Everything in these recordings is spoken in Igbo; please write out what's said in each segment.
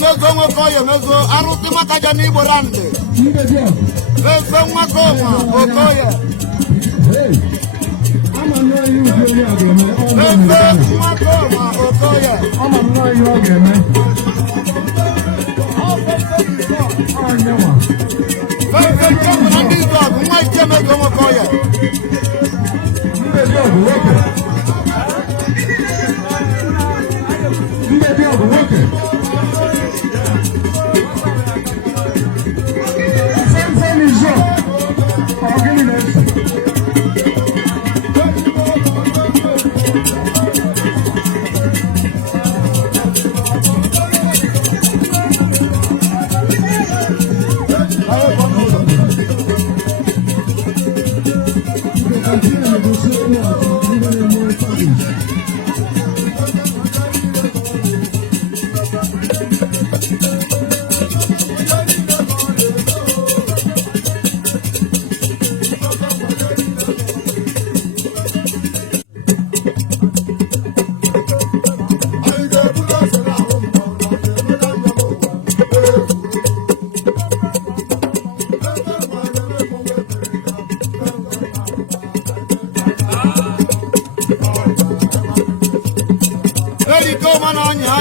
Mezo ngokoyo mezo aruti makaja ni borande mezo ngakoma okoye ama no yu gbe ageme mezo ngakoma okoye ama no yu ageme anyama mezo ngakoma ndizo ngwaje mezo ngokoye mezo ngokoye mezo ngokoye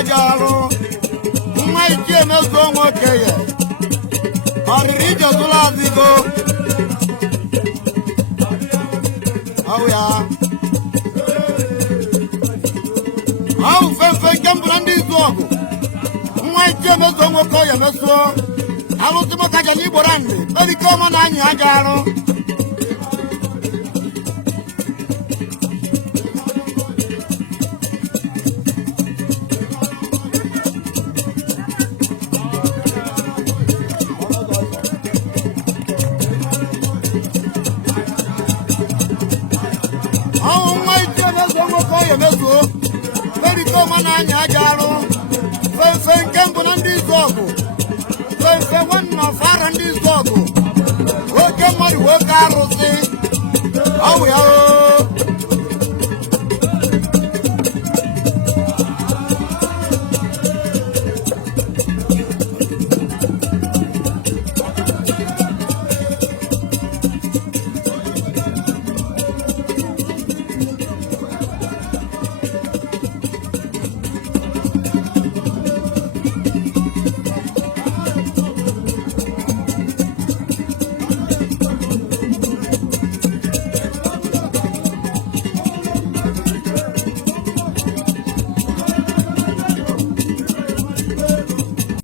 Jalo, my Jim is going okay. Or read your Zulazigo. Oh, yeah. How Fenfen Gamblandi Zogo. My Jim is going okay, and so I was the Macajani Borandi. Very common on Yajaro. Very common on Yajaro. Fenfen Gamblandi Zogo. Fenfen one of Farandi Zogo. Work my work out. Oh, yeah.